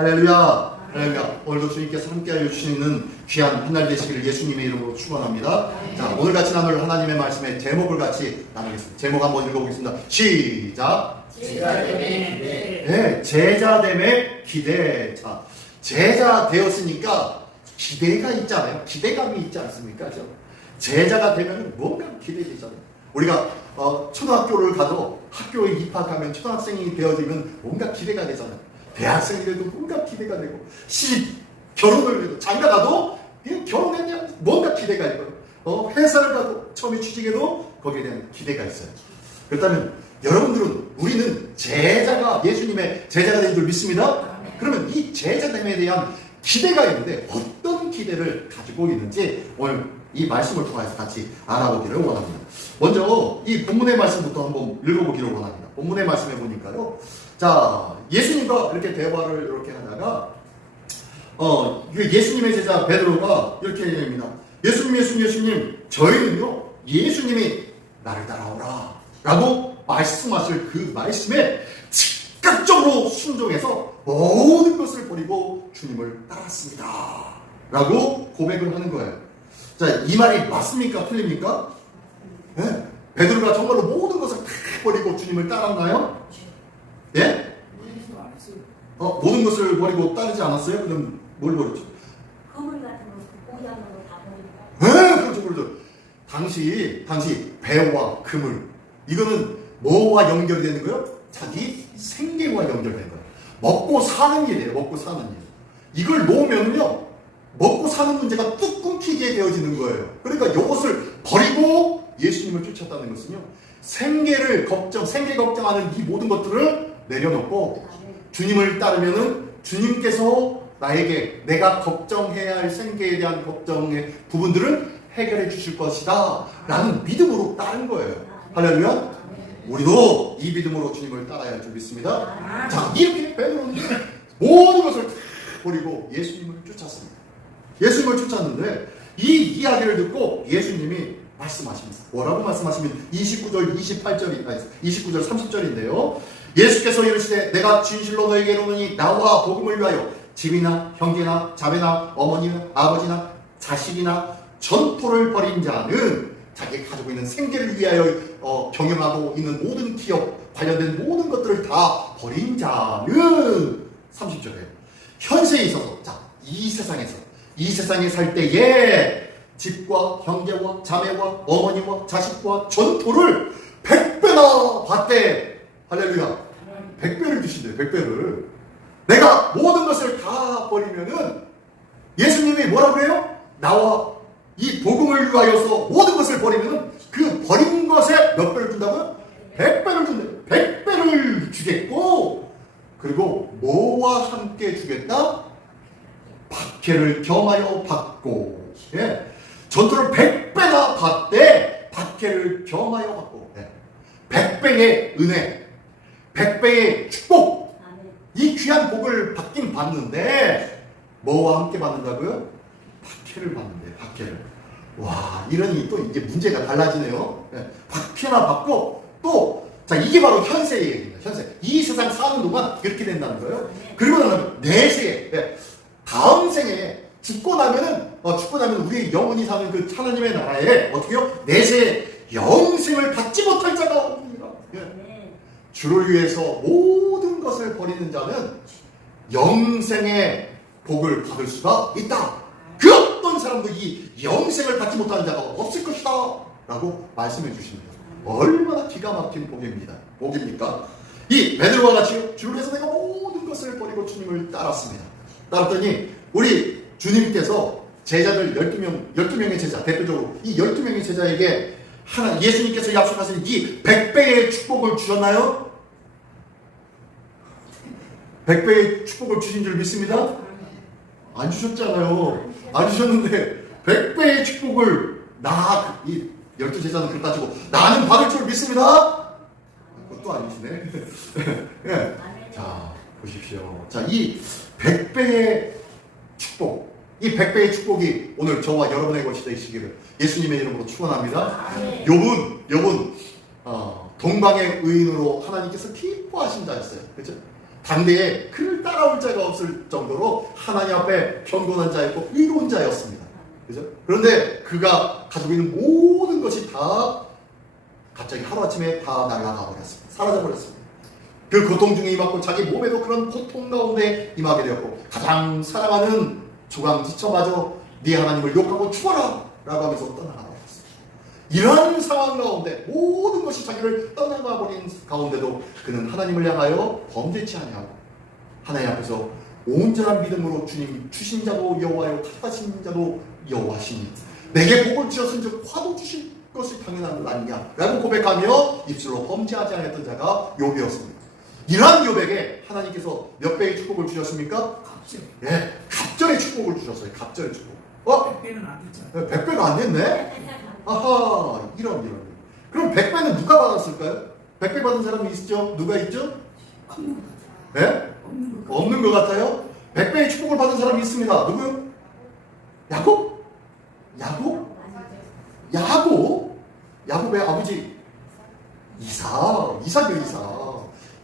할렐루야. 할렐루야. 오늘도 주님께서 함께하여 주시는 귀한 한 날 되시기를 예수님의 이름으로 축원합니다. 자, 오늘 같이 나눌 하나님의 말씀의 제목을 같이 나누겠습니다. 제목 한번 읽어보겠습니다. 시작. 제자됨의 기대. 네, 제자됨의 기대. 자, 제자 되었으니까 기대가 있잖아요. 기대감이 있지 않습니까? 그죠? 제자가 되면 뭔가 기대되잖아요. 우리가 초등학교를 가도 학교에 입학하면 초등학생이 되어지면 뭔가 기대가 되잖아요. 대학생이 돼도 뭔가 기대가 되고, 결혼을 해도, 장가 가도 결혼에 대한 뭔가 기대가 있고요. 회사를 가도, 처음에 취직해도 거기에 대한 기대가 있어요. 그렇다면 여러분들은, 우리는 예수님의 제자가 된 줄 믿습니다. 그러면 이 제자됨에 대한 기대가 있는데 어떤 기대를 가지고 있는지 오늘 이 말씀을 통해서 같이 알아보기를 원합니다. 먼저 이 본문의 말씀부터 한번 읽어보기를 원합니다. 본문의 말씀에 보니까요. 자, 예수님과 이렇게 대화를 이렇게 하다가 예수님의 제자 베드로가 이렇게 얘기합니다. 예수님, 저희는요 예수님이 나를 따라오라 라고 말씀하실 그 말씀에 즉각적으로 순종해서 모든 것을 버리고 주님을 따랐습니다 라고 고백을 하는 거예요. 자, 이 말이 맞습니까? 틀립니까? 네? 베드로가 정말로 모든 것을 다 버리고 주님을 따랐나요? 예? 모든 것을 버리고 따르지 않았어요? 그럼 뭘 버렸죠? 그물 같은 거, 고기 같은 거 다 버리고. 네, 그렇죠. 당시 배와 그물, 이거는 뭐와 연결이 되는 거예요? 자기 생계와 연결되는 거예요. 먹고 사는 일이에요. 먹고 사는 일. 이걸 놓으면요, 먹고 사는 문제가 뚝 끊기게 되어지는 거예요. 그러니까 이것을 버리고 예수님을 쫓았다는 것은요, 생계 걱정하는 이 모든 것들을 내려놓고 주님을 따르면은 주님께서 나에게 내가 걱정해야 할 생계에 대한 걱정의 부분들을 해결해 주실 것이다 라는 믿음으로 따른 거예요. 할렐루야. 우리도 이 믿음으로 주님을 따라야 할 줄 믿습니다. 자, 이렇게 베드로는 모든 것을 다 버리고 예수님을 쫓았습니다. 예수님을 쫓았는데 이 이야기를 듣고 예수님이 말씀하십니다. 뭐라고 말씀하시면 29절 30절인데요. 예수께서 이르시되 내가 진실로 너에게 이르노니 나와 복음을 위하여 집이나 형제나 자매나 어머니나 아버지나 자식이나 전토를 벌인 자는, 자기가 가지고 있는 생계를 위하여 경영하고 있는 모든 기업 관련된 모든 것들을 다 버린 자는, 30절에 현세에 있어서, 자, 이 세상에 살 때에 집과 형제와 자매와 어머니와 자식과 전토를 100배나 받되, 할렐루야, 100배를 주신대요. 100배를. 내가 모든 것을 다 버리면은 예수님이 뭐라고 그래요? 나와 이 복음을 위하여서 모든 것을 버리면은 그 버린 것에 몇 배를 준다고요? 100배를 준대요. 100배를 주겠고, 그리고 뭐와 함께 주겠다? 박해를 겸하여 받고, 예. 전투를 100배나 받되 박해를 겸하여 받고, 예. 100배의 은혜, 100배의 축복, 이 귀한 복을 받긴 받는데 뭐와 함께 받는다고요? 박해를 받는데, 박해를. 와, 이러니 또 이제 문제가 달라지네요. 예. 박해나 받고 또, 자, 이게 바로 현세의 얘기입니다. 현세. 이 세상 사는 동안 이렇게 된다는 거예요. 그리고 나면 내세에, 예. 다음 생에 죽고 나면 우리 영혼이 사는 그 하나님의 나라에 어떻게요? 내세에 영생을 갖지 못할 자가 없습니다. 예. 주를 위해서 모든 것을 버리는 자는 영생의 복을 받을 수가 있다. 그 어떤 사람도 이 영생을 받지 못하는 자가 없을 것이다 라고 말씀해 주십니다. 얼마나 기가 막힌 복입니까? 이 베드로와 같이 주를 위해서 내가 모든 것을 버리고 주님을 따랐습니다. 따랐더니 우리 주님께서 제자들 12명의 제자, 대표적으로 이 12명의 제자에게 예수님께서 약속하신 이 100배의 축복을 주셨나요? 100배의 축복을 주신 줄 믿습니다? 안 주셨잖아요. 안 주셨는데 100배의 축복을 이 12제자는 그렇다 치고 나는 받을 줄 믿습니다? 그것도 아니시네. 네. 자, 보십시오. 자, 이 100배의 축복, 이 100배의 축복이 오늘 저와 여러분의 것이 되시기를 예수님의 이름으로 축원합니다. 욥은 동방의 의인으로 하나님께서 기뻐하신 자였어요. 그렇죠? 당대에 그를 따라올 자가 없을 정도로 하나님 앞에 경건한 자였고 의로운 자였습니다. 그죠? 그런데 그가 가지고 있는 모든 것이 다 갑자기 하루아침에 다 날아가 버렸습니다. 사라져 버렸습니다. 그 고통 중에 임하고 자기 몸에도 그런 고통 가운데 임하게 되었고 가장 사랑하는 조강지처마저 네 하나님을 욕하고 죽어라 라고 하면서 떠나가 버렸습니다. 이러한 상황 가운데 모든 것이 자기를 떠나가 버린 가운데도 그는 하나님을 향하여 범죄치 아니하고 하나님 앞에서 온전한 믿음으로 주님 주신 자도 여호와요 택하신 자도 여호와시니 내게 복을 주셨은즉 화도 주실 것이 당연한 것 아니냐 라고 고백하며 입술로 범죄하지 않았던 자가 욥이었습니다. 이러한 욥에게 하나님께서 몇 배의 축복을 주셨습니까? 갑질. 예, 갑절의 축복을 주셨어요. 갑절의 축복. 100배는 안 됐잖아. 100배가 안 됐네? 아하, 이런. 그럼 100배는 누가 받았을까요? 100배 받은 사람이 있죠? 누가 있죠? 없는 것 예? 같아요. 없는 것 같아요? 100배의 축복을 받은 사람이 있습니다. 누구요? 야곱? 야곱의 아버지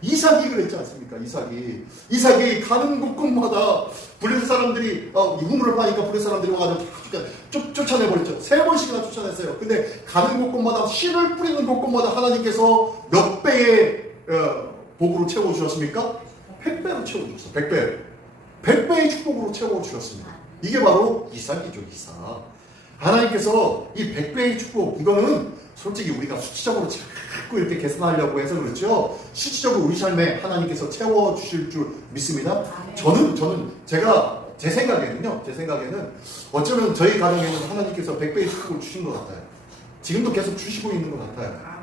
이삭이 그랬지 않습니까? 이삭이 가는 곳곳마다 블레셋 사람들이 유물을 파니까 블레셋 사람들이 와가지고 다 쫓아내버렸죠. 3번씩이나 쫓아냈어요. 근데 가는 곳곳마다 씨를 뿌리는 곳곳마다 하나님께서 몇 배의 복으로 채워주셨습니까? 100배로 채워주셨어요. 100배의 축복으로 채워주셨습니다. 이게 바로 이삭이죠. 이삭. 하나님께서 이 100배의 축복, 이거는 솔직히 우리가 수치적으로 자꾸 이렇게 계산하려고 해서 그렇죠. 수치적으로 우리 삶에 하나님께서 채워주실 줄 믿습니다. 저는 제가 제 생각에는 어쩌면 저희 가정에는 하나님께서 100배의 축복을 주신 것 같아요. 지금도 계속 주시고 있는 것 같아요.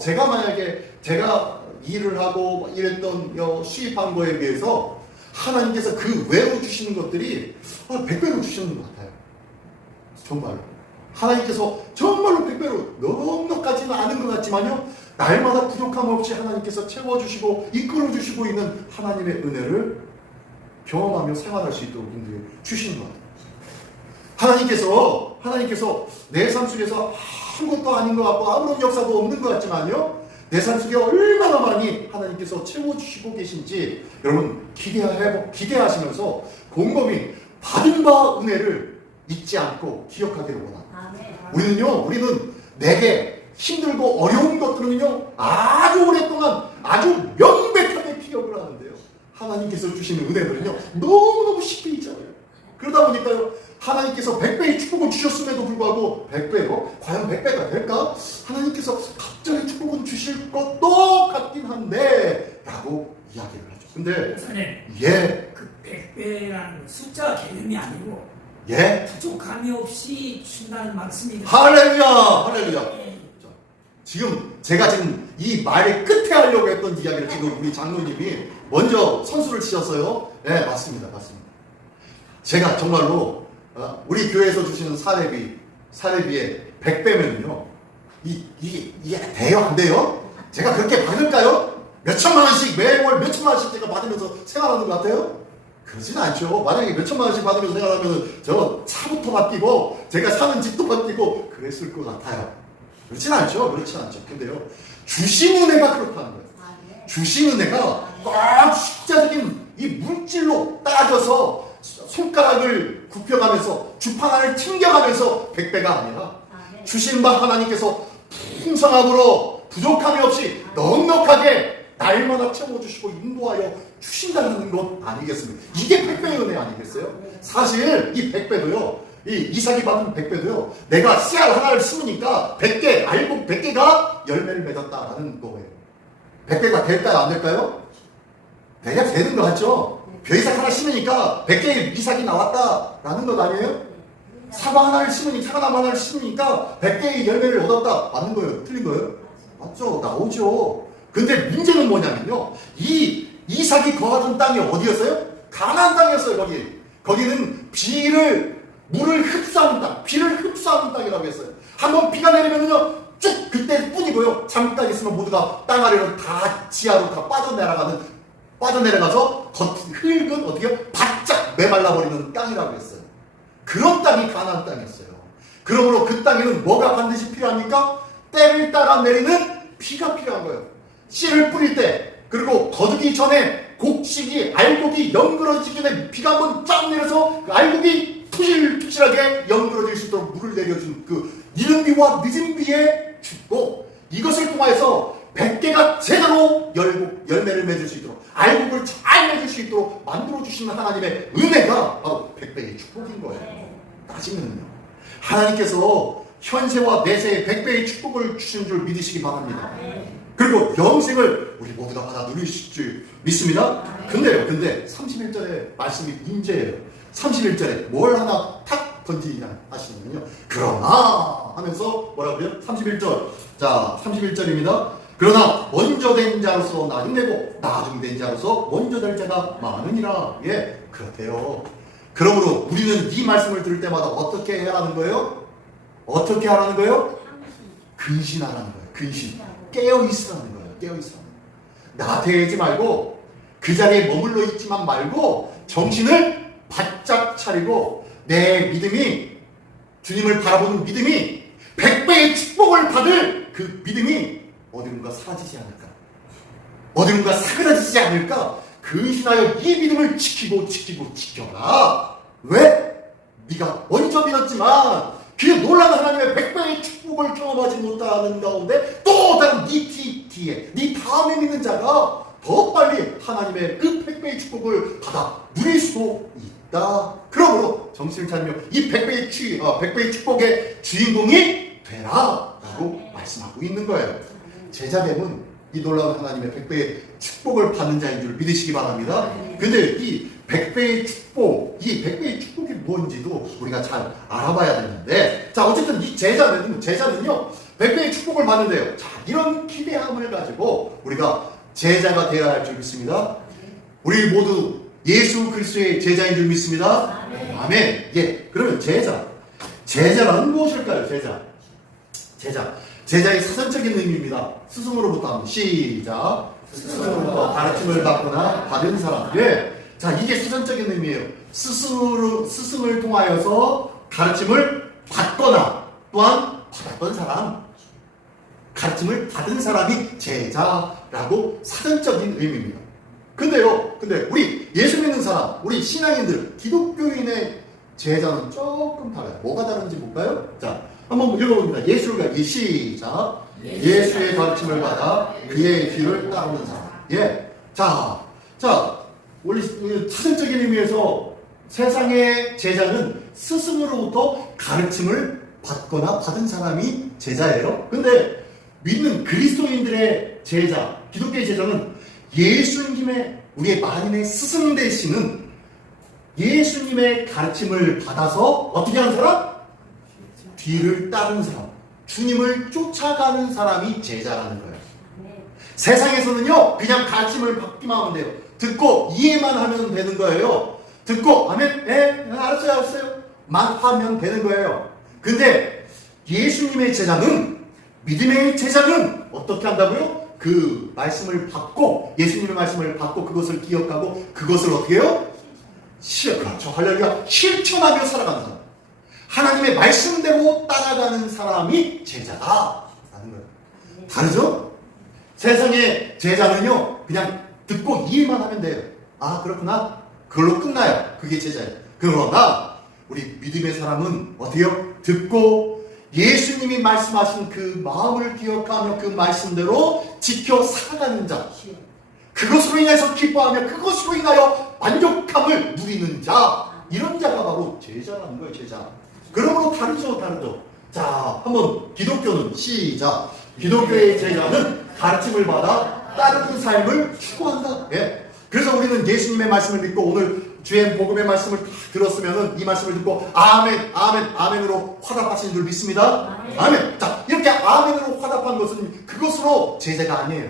제가 만약에 제가 일을 하고 이랬던 수입한 거에 비해서 하나님께서 그 외로 주시는 것들이 100배로 주시는 것 같아요. 정말로. 하나님께서 정말로 100배로 넉넉하지는 않은 것 같지만요. 날마다 부족함 없이 하나님께서 채워주시고 이끌어주시고 있는 하나님의 은혜를 경험하며 생활할 수 있도록 우리에게 주시는 것 같아요. 하나님께서 내 삶 속에서 아무것도 아닌 것 같고 아무런 역사도 없는 것 같지만요. 내 삶 속에 얼마나 많이 하나님께서 채워주시고 계신지 여러분 기대하시면서 곰곰이 받은 바 은혜를 잊지 않고 기억하기를 원합니다. 우리는 내게 힘들고 어려운 것들은요 아주 오랫동안 아주 명백하게 기억을 하는데요. 하나님께서 주시는 은혜들은요 너무너무 쉽게 잊어요. 그러다 보니까요 하나님께서 100배의 축복을 주셨음에도 불구하고 100배로 과연 100배가 될까? 하나님께서 갑자기 축복은 주실 것도 같긴 한데 라고 이야기를 하죠. 근데 목사님, 그 100배라는 숫자 개념이 아니고 부족함이 없이 준다는 말씀입니다. 할렐루야. 지금 제가 이 말의 끝에 하려고 했던 이야기를 지금 우리 장로님이 먼저 선수를 치셨어요. 네, 맞습니다. 제가 정말로 우리 교회에서 주시는 사례비의 100배면요 이게 돼요? 안 돼요? 제가 그렇게 받을까요? 몇천만 원씩 매월 몇천만 원씩 제가 받으면서 생활하는 것 같아요? 그러진 않죠. 만약에 몇천만 원씩 받으면서 생활하면 저 차부터 바뀌고 제가 사는 집도 바뀌고 그랬을 것 같아요. 그렇지 않죠. 근데요 주신 은혜가 그렇다는 거예요. 주신 은혜가 꽉 숫자적인 이 물질로 따져서 손가락을 굽혀가면서 주판알을 튕겨가면서 100배가 아니라 주신 바 하나님께서 풍성함으로 부족함이 없이 넉넉하게 날마다 채워주시고 인도하여 주신다는 것 아니겠습니까? 이게 100배의 은혜 아니겠어요? 사실 이 100배도요 이 이삭이 받은 100배도요 내가 씨알 하나를 심으니까 100개 알곡 100개가 열매를 맺었다라는 거예요. 100개가 될까요? 안 될까요? 대략 되는 거 같죠? 벼이삭 하나 심으니까 100개의 이삭이 나왔다라는 것 아니에요? 사과나무 하나를 심으니까 100개의 열매를 얻었다. 맞는 거예요? 틀린 거예요? 맞죠? 나오죠. 근데 문제는 뭐냐면요. 이 이삭이 거하던 땅이 어디였어요? 가나안 땅이었어요. 거기는 물을 흡수하는 땅, 비를 흡수하는 땅이라고 했어요. 한번 비가 내리면요 쭉 그때뿐이고요. 잠깐 있으면 모두가 땅 아래로 다 지하로 다 빠져내려가서 흙은 어떻게 바짝 메말라버리는 땅이라고 했어요. 그런 땅이 가나안 땅이었어요. 그러므로 그 땅에는 뭐가 반드시 필요합니까? 때를 따라 내리는 비가 필요한 거예요. 씨를 뿌릴 때 그리고 거두기 전에 곡식이 알곡이 연그러지기 전에 비가 한번 쫙 내려서 그 알곡이 푸실푸실하게 연그러질 수 있도록 물을 내려준 그 이른 비와 늦은 비의 축복, 이것을 통하여서 100개가 제대로 열매를 맺을 수 있도록 알곡을 잘 맺을 수 있도록 만들어주시는 하나님의 은혜가 바로 100배의 축복인 거예요. 따지면요, 하나님께서 현세와 내세의 100배의 축복을 주신 줄 믿으시기 바랍니다. 그리고 영생을 우리 모두가 받아 누리실 줄 믿습니다. 근데 31절의 말씀이 문제예요. 31절에 뭘 하나 탁 던지냐 하시면요, 그러나 하면서 뭐라고요? 31절. 자, 31절입니다. 그러나 먼저 된 자로서 나중되고 나중된 자로서 먼저 될 자가 많으니라. 예, 그렇대요. 그러므로 우리는 이 말씀을 들을 때마다 어떻게 해야 하는 거예요? 어떻게 하라는 거예요? 근신하라는 거예요. 근신. 깨어있으라는 거예요. 깨어있으라는 거예요. 나태해지 말고 그 자리에 머물러 있지만 말고 정신을 바짝 차리고 내 믿음이, 주님을 바라보는 믿음이, 100배의 축복을 받을 그 믿음이 어디론가 사라지지 않을까, 어디론가 사그라지지 않을까, 근신하여 이 믿음을 지켜라. 왜? 네가 먼저 믿었지만 그 놀라운 하나님의 100배의 축복을 경험하지 못하는 가운데 또 다른 네 뒤에 네 다음에 믿는 자가 더 빨리 하나님의 그 100배의 축복을 받아 누릴 수도 있다. 그러므로 정신을 차리며 이 100배의 축복의 주인공이 되라 라고 말씀하고 있는 거예요. 제자됨은 이 놀라운 하나님의 100배의 축복을 받는 자인 줄 믿으시기 바랍니다. 근데 이 100배의 축복, 이 100배의 축복이 뭔지도 우리가 잘 알아봐야 되는데, 자, 어쨌든 이 제자는요 100배의 축복을 받는데요, 자, 이런 기대함을 가지고 우리가 제자가 되어야 할 줄 믿습니다. 우리 모두 예수 그리스도의 제자인 줄 믿습니다. 아멘. 예, 그러면 제자라는 무엇일까요? 제자의 사전적인 의미입니다. 스승으로부터 합니다. 시작. 스승으로부터 가르침을 받거나 받은 사람. 예. 자, 이게 사전적인 의미예요. 스승을 통하여서 가르침을 받거나 또한 받았던 사람, 가르침을 받은 사람이 제자라고 사전적인 의미입니다. 근데 우리 예수 믿는 사람, 우리 신앙인들, 기독교인의 제자는 조금 달라요. 뭐가 다른지 볼까요? 자, 한번 읽어봅니다. 시작. 예수의 가르침을 받아 그의 길을 따르는 사람. 예. 자, 원래 사전적인 의미에서 세상의 제자는 스승으로부터 가르침을 받거나 받은 사람이 제자예요. 근데 믿는 그리스도인들의 제자, 기독교의 제자는 예수님의, 우리의 만인의 스승 되시는 예수님의 가르침을 받아서 어떻게 하는 사람? 뒤를 따르는 사람, 주님을 쫓아가는 사람이 제자라는 거예요. 세상에서는요 그냥 가르침을 받기만 하면 돼요. 듣고 이해만 하면 되는 거예요. 듣고 아멘, 네, 알았어요 만 하면 되는 거예요. 근데 예수님의 제자는, 믿음의 제자는 어떻게 한다고요? 그 말씀을 받고, 예수님의 말씀을 받고 그것을 기억하고 그것을 어떻게 해요? 그렇죠, 할렐루야, 실천하며 살아가는 사람, 하나님의 말씀대로 따라가는 사람이 제자다라는 거예요. 다르죠? 세상의 제자는요 그냥 듣고 이해만 하면 돼요. 아, 그렇구나, 그걸로 끝나요. 그게 제자예요. 그러나 우리 믿음의 사람은 어때요? 듣고 예수님이 말씀하신 그 마음을 기억하며 그 말씀대로 지켜 살아가는 자, 그것으로 인해서 기뻐하며 그것으로 인하여 만족함을 누리는 자, 이런 자가 바로 제자라는 거예요. 제자. 그러므로 다르죠. 자, 한번 기독교는 시작. 기독교의 제자는 가르침을 받아 따르는 삶을 추구한다. 예. 그래서 우리는 예수님의 말씀을 믿고 오늘 주의 복음의 말씀을 들었으면은 이 말씀을 듣고 아멘으로 화답하신 줄 믿습니다. 아멘. 자, 이렇게 아멘으로 화답한 것은 그것으로 제자가 아니에요.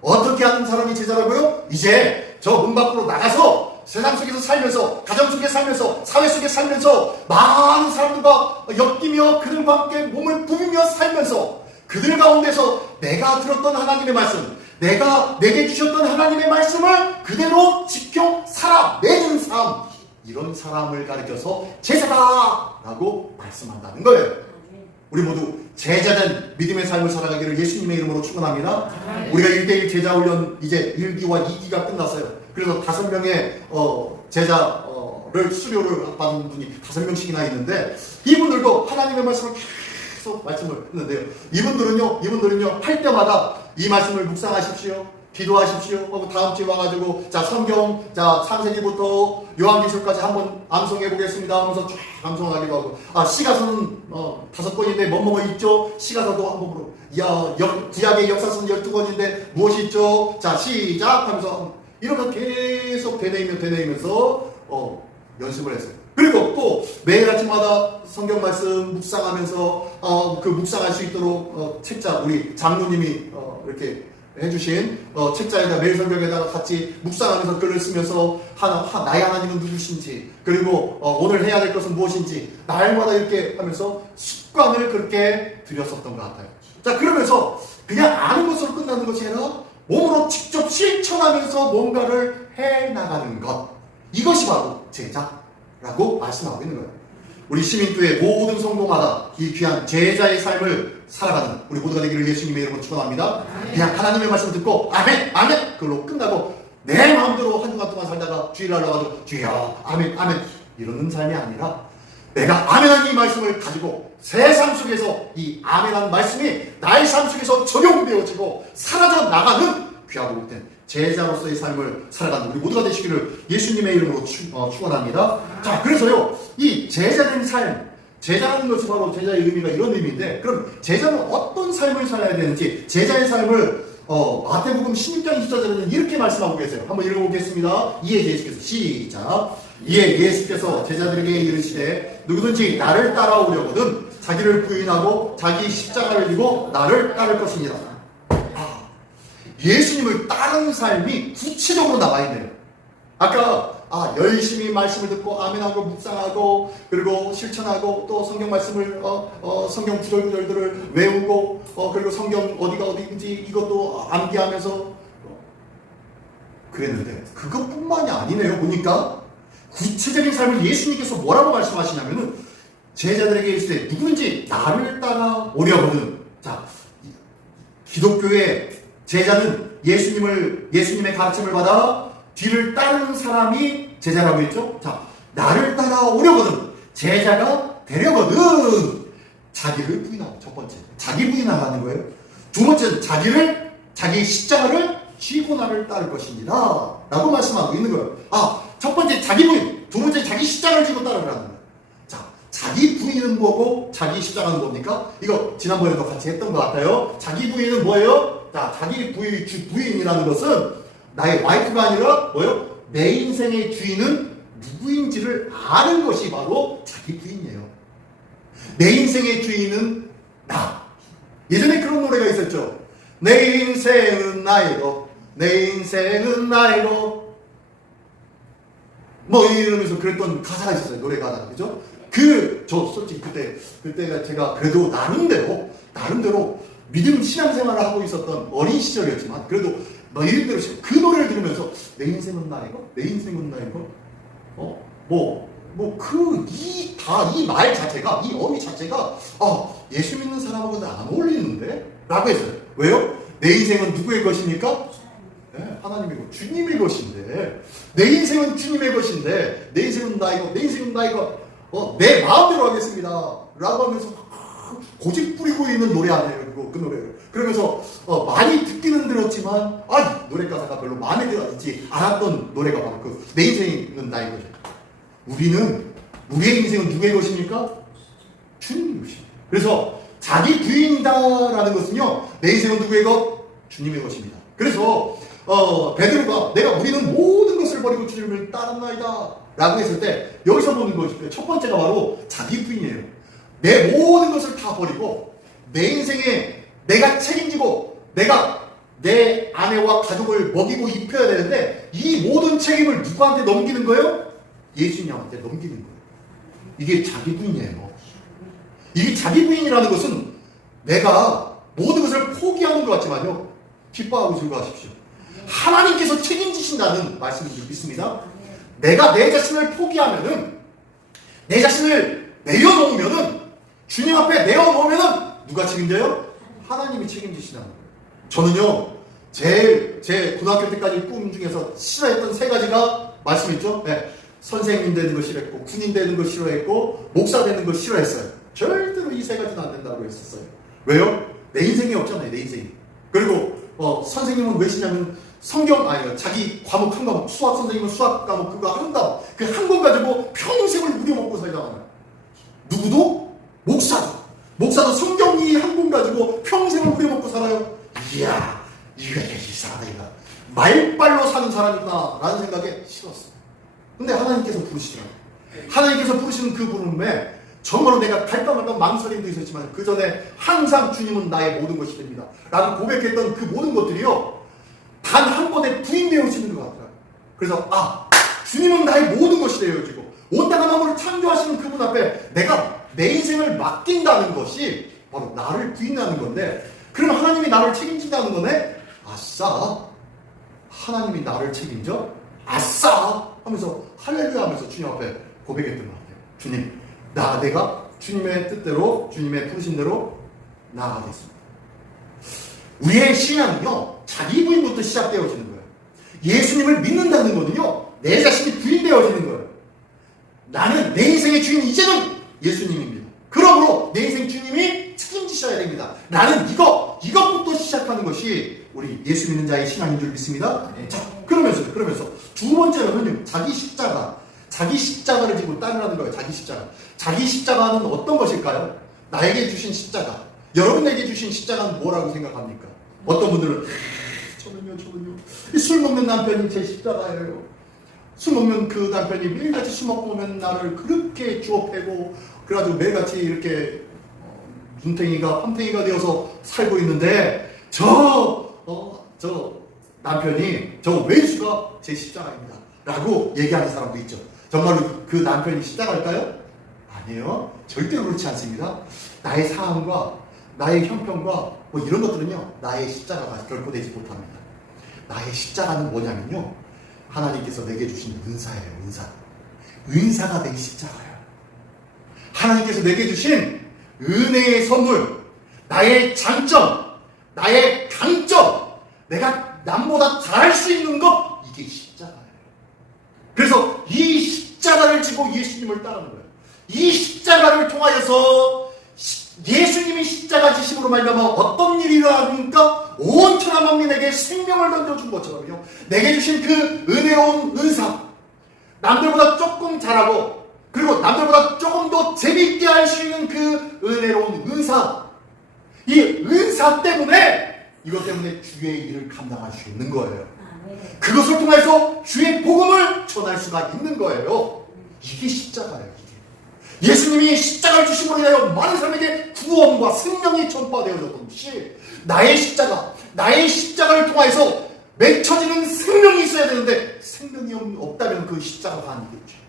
어떻게 하는 사람이 제자라고요? 이제 저 문 밖으로 나가서 세상 속에서 살면서, 가정 속에 살면서, 사회 속에 살면서 많은 사람들과 엮이며 그들과 함께 몸을 부비며 살면서 그들 가운데서 내가 들었던 하나님의 말씀, 내게 주셨던 하나님의 말씀을 그대로 지켜 살아내는 사람, 이런 사람을 가리켜서 제자다라고 말씀한다는 거예요. 우리 모두 제자된 믿음의 삶을 살아가기를 예수님의 이름으로 축원합니다. 우리가 1대1 제자 훈련 이제 1기와 2기가 끝났어요. 그래서 5명의 제자를 수료를 받은 분이 5명씩이나 있는데 이분들도 하나님의 말씀을 계속 말씀을 했는데요. 이분들은요 할 때마다 이 말씀을 묵상하십시오. 기도하십시오. 하고 다음 주에 와가지고 자 성경 자 창세기부터 요한계시록까지 한번 암송해 보겠습니다 하면서 쫙 암송하기도 하고 시가서는 5권인데 뭐뭐 있죠? 시가서도 한번 물어. 구약의 역사서는 12권인데 무엇이 있죠? 자 시작 하면서 이러면 계속 되뇌이면서 연습을 했어요. 그리고 또 매일 아침마다 성경 말씀 묵상하면서 그 묵상할 수 있도록 책자 우리 장로님이 이렇게 해주신 책자에다 매일 성경에다가 같이 묵상하면서 글을 쓰면서 나의 하나님은 누구신지 그리고 오늘 해야 될 것은 무엇인지 날마다 이렇게 하면서 습관을 그렇게 들였었던 것 같아요. 자 그러면서 그냥 아는 것으로 끝나는 것이 아니라 몸으로 직접 실천하면서 뭔가를 해나가는 것 이것이 바로 제자라고 말씀하고 있는 거예요. 우리 시민교회 모든 성도마다 이 귀한 제자의 삶을 살아가는 우리 모두가 되기를 예수님의 이름으로 축원합니다. 그냥 하나님의 말씀 듣고 아멘 아멘 그걸로 끝나고 내 마음대로 한 주간 동안 살다가 주일 하러 가도 주여 아멘 아멘 이러는 삶이 아니라 내가 아멘한 이 말씀을 가지고 세상 속에서 이 아멘한 말씀이 나의 삶 속에서 적용되어지고 사라져 나가는 귀하고 복된 제자로서의 삶을 살아가는 우리 모두가 되시기를 예수님의 이름으로 축원합니다. 자, 그래서요, 이 제자된 삶, 제자라는 것이 바로 제자의 의미가 이런 의미인데, 그럼 제자는 어떤 삶을 살아야 되는지, 제자의 삶을 마태복음 16장 24절에는 이렇게 말씀하고 계세요. 한번 읽어보겠습니다. 이에 예수께서 시작. 이에 예수께서 제자들에게 이르시되 누구든지 나를 따라오려거든 자기를 부인하고 자기 십자가를 지고 나를 따를 것이니라. 예수님을 따르는 삶이 구체적으로 나와 있네요. 아까 열심히 말씀을 듣고 아멘하고 묵상하고 그리고 실천하고 또 성경 말씀을 성경 구절구절들을 외우고 그리고 성경 어디가 어디인지 이것도 암기하면서 그랬는데 그것뿐만이 아니네요. 보니까 구체적인 삶을 예수님께서 뭐라고 말씀하시냐면은 제자들에게 이르시되 누구든지 나를 따라오려거든. 자, 기독교의 제자는 예수님의 가르침을 받아 뒤를 따르는 사람이 제자라고 했죠. 자, 나를 따라오려거든. 제자가 되려거든. 자기를 부인하고 첫 번째, 자기 부인하라는 거예요. 두 번째는 자기 십자가를 쥐고 나를 따를 것입니다. 라고 말씀하고 있는 거예요. 첫 번째 자기 부인, 두 번째 자기 십자가를 쥐고 따르라는 거예요. 자, 자기 부인은 뭐고 자기 십자가는 뭡니까? 이거 지난번에도 같이 했던 것 같아요. 자기 부인은 뭐예요? 자, 자기 부인이라는 것은 나의 와이프가 아니라 뭐예요? 내 인생의 주인은 누구인지를 아는 것이 바로 자기 부인이에요. 내 인생의 주인은 나. 예전에 그런 노래가 있었죠. 내 인생은 나이로, 내 인생은 나이로. 뭐 이러면서 그랬던 가사가 있었어요. 노래 가사, 그죠? 저 솔직히 그때가 제가 그래도 나름대로 믿음 신앙생활을 하고 있었던 어린 시절이었지만 그래도 이름대로 그 노래를 들으면서 내 인생은 나이고 내 인생은 나이고 이 말 자체가 이 어미 자체가 예수 믿는 사람하고는 안 어울리는데 라고 했어요. 왜요? 내 인생은 누구의 것입니까? 네, 하나님이고 주님의 것인데 내 인생은 주님의 것인데 내 인생은 나이고 내 마음대로 하겠습니다 라고 하면서 고집 부리고 있는 노래 아니에요. 그 노래를. 그러면서 많이 듣기는 들었지만 노래 가사가 별로 마음에 들지 않았던 노래가 바로 내 인생은 나의 거죠. 우리의 인생은 누구의 것입니까? 주님의 것입니다. 그래서 자기 부인이다라는 것은요, 내 인생은 누구의 것? 주님의 것입니다. 그래서 베드로가 우리는 모든 것을 버리고 주님을 따랐나이다 라고 했을 때 여기서 보는 것이 첫 번째가 바로 자기 부인이에요. 내 모든 것을 다 버리고 내 인생에 내가 책임지고 내가 내 아내와 가족을 먹이고 입혀야 되는데 이 모든 책임을 누구한테 넘기는 거예요? 예수님한테 넘기는 거예요. 이게 자기 부인이에요. 이게 자기 부인이라는 것은 내가 모든 것을 포기하는 것 같지만요, 기뻐하고 즐거워하십시오. 하나님께서 책임지신다는 말씀을 믿습니다. 내가 내 자신을 포기하면은, 내 자신을 내려놓으면은 주님 앞에 내어놓으면은 누가 책임져요? 하나님이 책임지시는 거예요. 저는요, 제 고등학교 때까지 꿈 중에서 싫어했던 세 가지가 말씀있죠? 네. 선생님 되는 거 싫어했고, 군인 되는 거 싫어했고, 목사 되는 거 싫어했어요. 절대로 이 세 가지는 안 된다고 했었어요. 왜요? 내 인생이 없잖아요, 내 인생이. 그리고 선생님은 왜 싫냐면 자기 과목 한 과목, 수학 선생님은 수학 과목 그거 한다. 그 한 권 가지고 평생을 무뎌먹고 살잖아요. 누구도? 목사도 성경이 한 권 가지고 평생을 무뎌먹고 살아요. 이야, 이거 되게 이상하다, 이거. 말빨로 사는 사람이구나 라는 생각에 싫었어요. 근데 하나님께서 부르시더라고요. 하나님께서 부르시는 그 부름에 정말로 내가 갈까 말까 망설임도 있었지만 그 전에 항상 주님은 나의 모든 것이 됩니다 라고 고백했던 그 모든 것들이요, 단 한 번에 부인되어지는 것 같아요. 그래서 주님은 나의 모든 것이 되어지고 온 땅과 만물을 창조하시는 그분 앞에 내가 내 인생을 맡긴다는 것이 바로 나를 부인하는 건데, 그럼 하나님이 나를 책임진다는 거네? 아싸, 하나님이 나를 책임져? 아싸 하면서 할렐루야 하면서 주님 앞에 고백했던 것 같아요. 주님, 내가 주님의 뜻대로, 주님의 부르심대로 나아가겠습니다. 우리의 신앙은요, 자기 부인부터 시작되어지는 거예요. 예수님을 믿는다는 거는요, 내 자신이 부인되어지는 거예요. 나는 내 인생의 주인, 이제는 예수님입니다. 그러므로 내 인생 주님이 책임지셔야 됩니다. 나는 이것부터 시작하는 것이 우리 예수 믿는 자의 신앙인 줄 믿습니다. 자, 그러면서 두 번째로는 자기 십자가를 지고 따르라는 거예요. 자기 십자가는 어떤 것일까요? 나에게 주신 십자가, 여러분에게 주신 십자가는 뭐라고 생각합니까? 어떤 분들은 저는요 술 먹는 남편이 제 십자가예요. 술 먹는 그 남편이 매일같이 술 먹고 오면 나를 그렇게 주업하고 그래가지고 매일같이 이렇게 눈탱이가 팜탱이가 되어서 살고 있는데 저 남편이, 저 외수가 제 십자가입니다 라고 얘기하는 사람도 있죠. 정말로 그 남편이 십자가일까요? 아니에요. 절대로 그렇지 않습니다. 나의 사함과 나의 형편과 뭐 이런 것들은요, 나의 십자가가 결코 되지 못합니다. 나의 십자가는 뭐냐면요, 하나님께서 내게 주신 은사예요. 은사가 내 십자가예요. 하나님께서 내게 주신 은혜의 선물, 나의 장점, 나의 강점, 내가 남보다 잘할 수 있는 것, 이게 십자가예요. 그래서 이 십자가를 지고 예수님을 따르는 거예요. 이 십자가를 통하여서 예수님이 십자가 지심으로 말미암아 어떤 일이 일어납니까? 온 천하 만민에게 생명을 던져준 것처럼요, 내게 주신 그 은혜로운 은사, 남들보다 조금 잘하고 그리고 남들보다 조금 더 재미있게 할 수 있는 그 은혜로운 은사, 이 은사 때문에, 이것 때문에 주의 일을 감당할 수 있는 거예요. 그것을 통해서 주의 복음을 전할 수가 있는 거예요. 이게 십자가예요. 예수님이 십자가를 주심으로 인하여 많은 사람에게 구원과 생명이 전파되어졌듯이 나의 십자가를 통해서 맺혀지는 생명이 있어야 되는데, 생명이 없다면 그 십자가가 아니겠죠.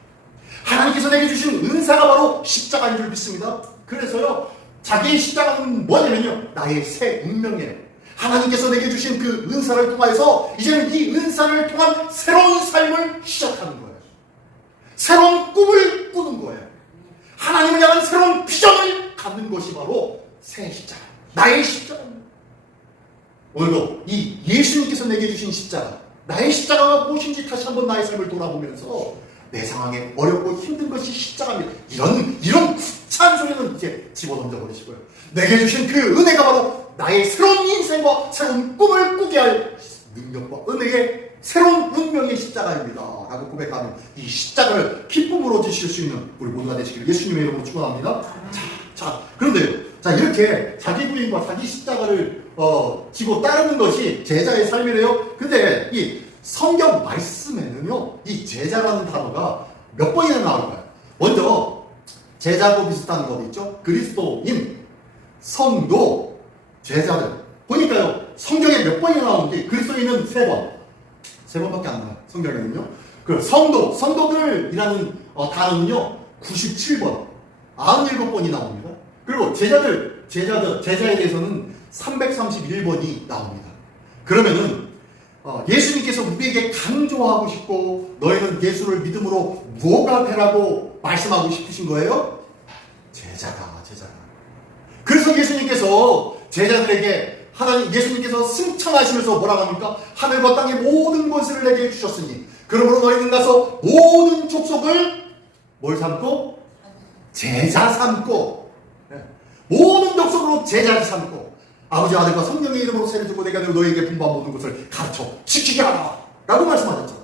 하나님께서 내게 주신 은사가 바로 십자가인 줄 믿습니다. 그래서요, 자기의 십자가는 뭐냐면요, 나의 새 운명이에요. 하나님께서 내게 주신 그 은사를 통해서 이제는 이 은사를 통한 새로운 삶을 시작하는 거예요. 새로운 꿈을 꾸는 거예요. 하나님을 향한 새로운 비전을 갖는 것이 바로 새 십자가, 나의 십자가입니다. 오늘도 이 예수님께서 내게 주신 십자가, 나의 십자가가 무엇인지 다시 한번 나의 삶을 돌아보면서 내 상황에 어렵고 힘든 것이 십자가입니다, 이런 구차한 소리는 이제 집어던져 버리시고요, 내게 주신 그 은혜가 바로 나의 새로운 인생과 새로운 꿈을 꾸게 할 능력과 은혜의 새로운 운명의 십자가입니다 라고 고백하는 이 십자가를 기쁨으로 지실 수 있는 우리 모두가 되시기를 예수님의 이름으로 축원합니다. 그런데 이렇게 자기 부인과 자기 십자가를 지고 따르는 것이 제자의 삶이래요. 근데 이 성경 말씀에는요, 이 제자라는 단어가 몇 번이나 나올까요? 먼저 제자고 비슷한 거 있죠. 그리스도인, 성도, 제자들. 보니까요, 성경에 몇 번이나 나오는지 그리스도인은 3번밖에 안 나와요. 성경에는요. 그 성도들이라는 단어는요 97번, 97번이 나옵니다. 그리고 제자에 대해서는 331번이 나옵니다. 그러면은 예수님께서 우리에게 강조하고 싶고 너희는 예수를 믿음으로 뭐가 되라고 말씀하고 싶으신 거예요? 제자가. 그래서 예수님께서 제자들에게 예수님께서 승천하시면서 뭐라고 합니까? 하늘과 땅의 모든 권세를 내게 주셨으니 그러므로 너희는 가서 모든 족속을 뭘 삼고? 제자 삼고, 모든 족속으로 제자를 삼고 아버지 아들과 성령의 이름으로 세를 두고 내가 너희에게 분부한 모든 것을 가르쳐 지키게 하라 라고 말씀하셨죠.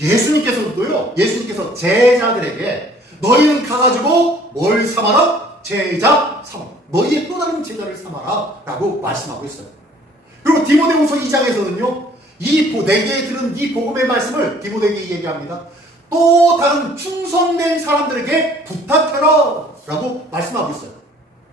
예수님께서 제자들에게 너희는 가가지고 뭘 삼아라? 제자 삼아. 너희의 또 다른 제자를 삼아라 라고 말씀하고 있어요. 그리고 디모데후서 2장에서는요 내게 들은 이 복음의 말씀을 디모데에게 얘기합니다. 또 다른 충성된 사람들에게 부탁해라 라고 말씀하고 있어요.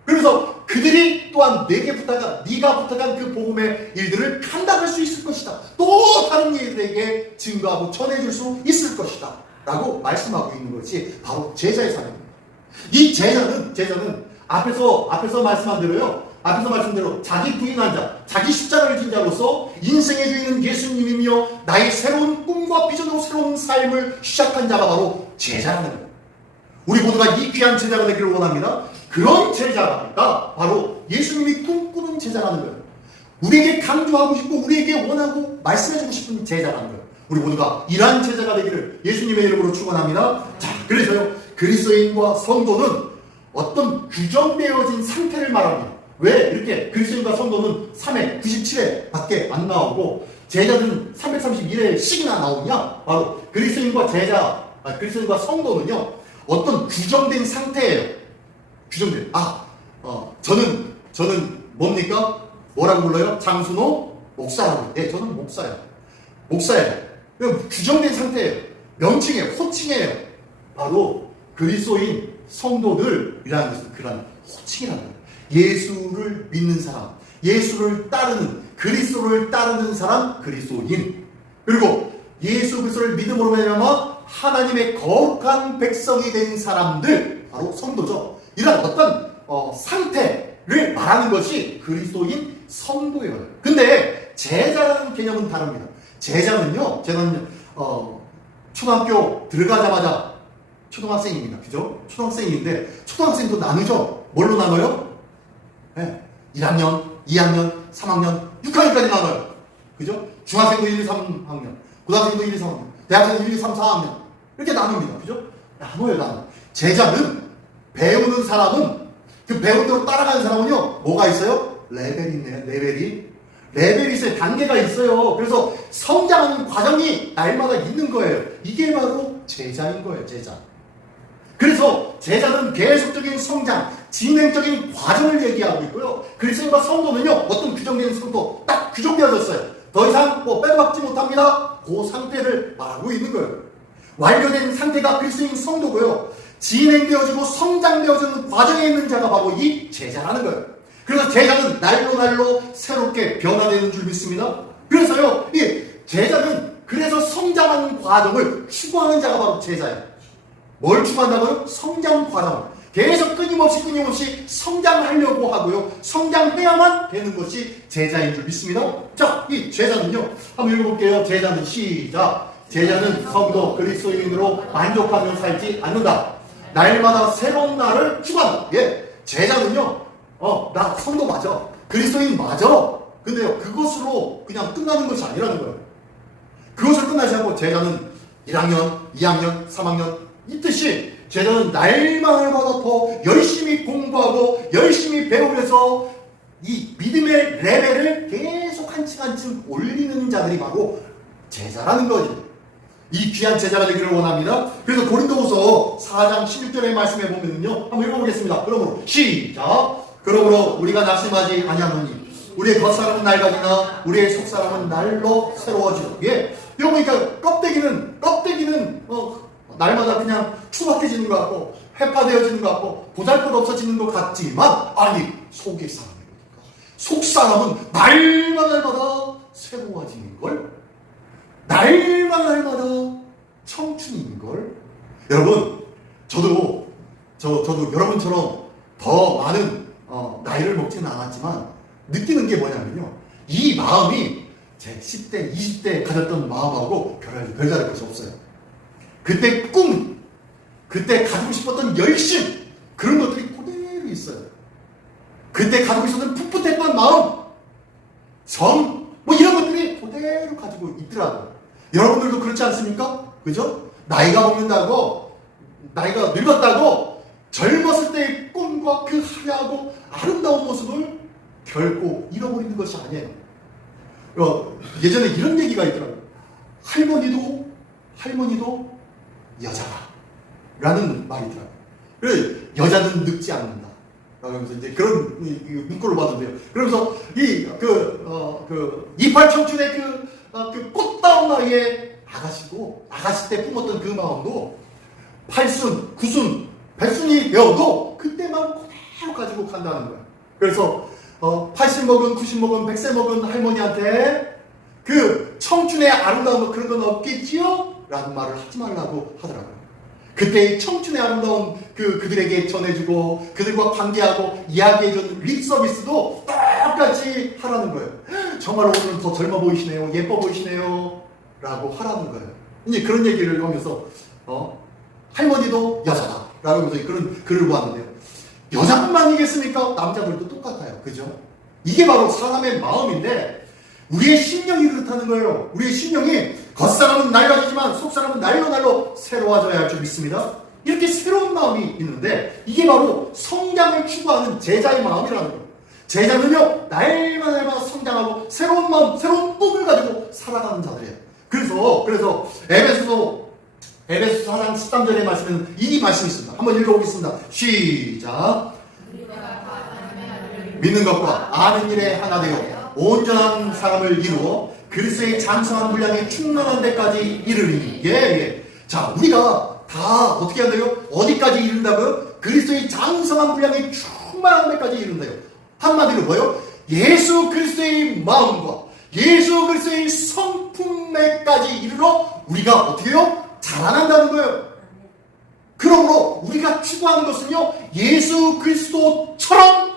그래서 그들이 또한 네가 부탁한 그 복음의 일들을 감당할 수 있을 것이다. 또 다른 이들에게 증거하고 전해줄 수 있을 것이다 라고 말씀하고 있는 것이 바로 제자의 삶입니다. 이 제자는 앞에서 말씀한 대로 자기 부인한 자, 자기 십자가를 진 자로서 인생의 주인은 예수님이며 나의 새로운 꿈과 비전으로 새로운 삶을 시작한 자가 바로 제자라는 거예요. 우리 모두가 이 귀한 제자가 되기를 원합니다. 그런 제자가 바로 예수님이 꿈꾸는 제자라는 거예요. 우리에게 강조하고 싶고 우리에게 원하고 말씀해주고 싶은 제자라는 거예요. 우리 모두가 이러한 제자가 되기를 예수님의 이름으로 축원합니다. 자, 그래서요 그리스도인과 성도는 어떤 규정되어진 상태를 말합니다. 왜 이렇게 그리스도인과 성도는 3회, 97회 밖에 안 나오고 제자들은 331회씩이나 나오냐? 바로 그리스도인과 성도는요 어떤 규정된 상태예요. 저는 뭡니까? 뭐라고 불러요? 장순호 목사라고. 네, 저는 목사예요. 규정된 상태예요. 명칭이에요. 호칭이에요. 바로 그리스도인 성도들이라는 것은 그런 호칭이라는 거예요. 예수를 믿는 사람, 예수를 따르는, 그리스도를 따르는 사람, 그리스도인. 그리고 예수 그리스도를 믿음으로 말미암아 하나님의 거룩한 백성이 된 사람들, 바로 성도죠. 이런 어떤 상태를 말하는 것이 그리스도인 성도예요. 근데 제자라는 개념은 다릅니다. 제자는요, 초등학교 들어가자마자 초등학생입니다. 그죠? 초등학생인데 초등학생도 나누죠. 뭘로 나눠요? 네. 1학년, 2학년, 3학년, 6학년까지 나눠요. 그죠? 중학생도 1, 2, 3학년, 고등학생도 1, 2, 3학년, 대학생도 1, 2, 3, 4학년 이렇게 나눕니다. 그죠? 나눠요. 제자는 배우는 사람은 그 배운 대로 따라가는 사람은요 뭐가 있어요? 레벨이 있네요. 레벨이 있어요. 단계가 있어요. 그래서 성장하는 과정이 날마다 있는 거예요. 이게 바로 제자인 거예요. 제자. 그래서 제자는 계속적인 성장, 진행적인 과정을 얘기하고 있고요. 그리스도인과 성도는요 어떤 규정된 성도 딱 규정되어졌어요. 더 이상 빼박지 못합니다. 그 상태를 말하고 있는 거예요. 완료된 상태가 그리스도인 성도고요. 진행되어지고 성장되어지는 과정에 있는 자가 바로 이 제자라는 거예요. 그래서 제자는 날로 새롭게 변화되는 줄 믿습니다. 그래서요, 이 제자는 그래서 성장하는 과정을 추구하는 자가 바로 제자예요. 뭘 추구한다고요? 성장 과정. 계속 끊임없이 성장하려고 하고요. 성장해야만 되는 것이 제자인 줄 믿습니다. 자, 이 제자는요, 한번 읽어볼게요. 제자는 시작. 제자는 성도 그리스도인으로 만족하며 살지 않는다. 날마다 새로운 날을 추구한다. 예, 제자는요, 나 성도 맞아. 그리스도인 맞아. 근데요, 그것으로 그냥 끝나는 것이 아니라는 거예요. 그것을 끝나지 않고 제자는 1학년, 2학년, 3학년 이 뜻이 제자는 날마다 더 열심히 공부하고 열심히 배우면서 이 믿음의 레벨을 계속 한층 올리는 자들이 바로 제자라는 거죠. 이 귀한 제자가 되기를 원합니다. 그래서 고린도후서 4장 16절의 말씀에 보면요, 한번 읽어보겠습니다. 그러므로 시작. 그러므로 우리가 낙심하지 아니하노니 우리의 겉사람은 낡아지나 우리의 속사람은 날로 새로워지고. 예, 이거 보니까 껍데기는 날마다 그냥 추박해지는 것 같고 회파되어지는 것 같고 보잘것 없어지는 것 같지만, 아니 속의 사람이니까 속사람은 날마다 새로워지는 걸, 날마다 청춘인 걸. 여러분, 저도 여러분처럼 더 많은 나이를 먹지는 않았지만 느끼는 게 뭐냐면요, 이 마음이 제 10대, 20대에 가졌던 마음하고 별다를 것이 없어요. 그때 꿈, 그때 가지고 싶었던 열심, 그런 것들이 그대로 있어요. 그때 가지고 있었던 풋풋했던 마음, 정, 뭐 이런 것들이 그대로 가지고 있더라고요. 여러분들도 그렇지 않습니까? 그죠? 나이가 먹는다고, 나이가 늙었다고 젊었을 때의 꿈과 그 화려하고 아름다운 모습을 결코 잃어버리는 것이 아니에요. 예전에 이런 얘기가 있더라고요. 할머니도 여자다 라는 말이 있더라고요. 그래서 여자는 늙지 않는다 라면서 이제 그런 문구를 봤는데요. 그러면서 이빨 청춘의 그 꽃다운 나이에 아가씨 때 품었던 그 마음도 8순, 9순, 100순이 되어도 그때만 그대로 가지고 간다는 거예요. 그래서 80 먹은, 90 먹은, 100세 먹은 할머니한테 그 청춘의 아름다운 그런 건 없겠지요? 라는 말을 하지 말라고 하더라고요. 그때의 청춘의 아름다운 그들에게 전해주고 그들과 관계하고 이야기해주는 립 서비스도 똑같이 하라는 거예요. 정말 오늘은 더 젊어 보이시네요. 예뻐 보이시네요. 라고 하라는 거예요. 이제 그런 얘기를 하면서 할머니도 여자다 라고 하면서 그런 글을 보았는데요. 여자뿐만이겠습니까? 남자들도 똑같아요. 그죠? 이게 바로 사람의 마음인데 우리의 심령이 그렇다는 거예요. 우리의 심령이 겉사람은 낡아지지만 속사람은 날로 새로워져야 할 줄 믿습니다. 이렇게 새로운 마음이 있는데 이게 바로 성장을 추구하는 제자의 마음이라는 거예요. 제자는요 날마다 성장하고 새로운 마음, 새로운 꿈을 가지고 살아가는 자들이에요. 그래서 에베소서 4장 13절의 말씀에는 이 말씀이 있습니다. 한번 읽어보겠습니다. 시작. 믿는 것과 아는 일에 하나 되어 온전한 사람을 이루어 그리스도의 장성한 분량에 충만한 데까지 이르리니. 예. 자, 우리가 다 어떻게 한다고요? 어디까지 이른다고요? 그리스도의 장성한 분량에 충만한 데까지 이른다요. 한마디로 뭐요? 예수 그리스도의 마음과 예수 그리스도의 성품에까지 이르러 우리가 어떻게 해요? 자라난다는 거예요. 그러므로 우리가 추구하는 것은요, 예수 그리스도처럼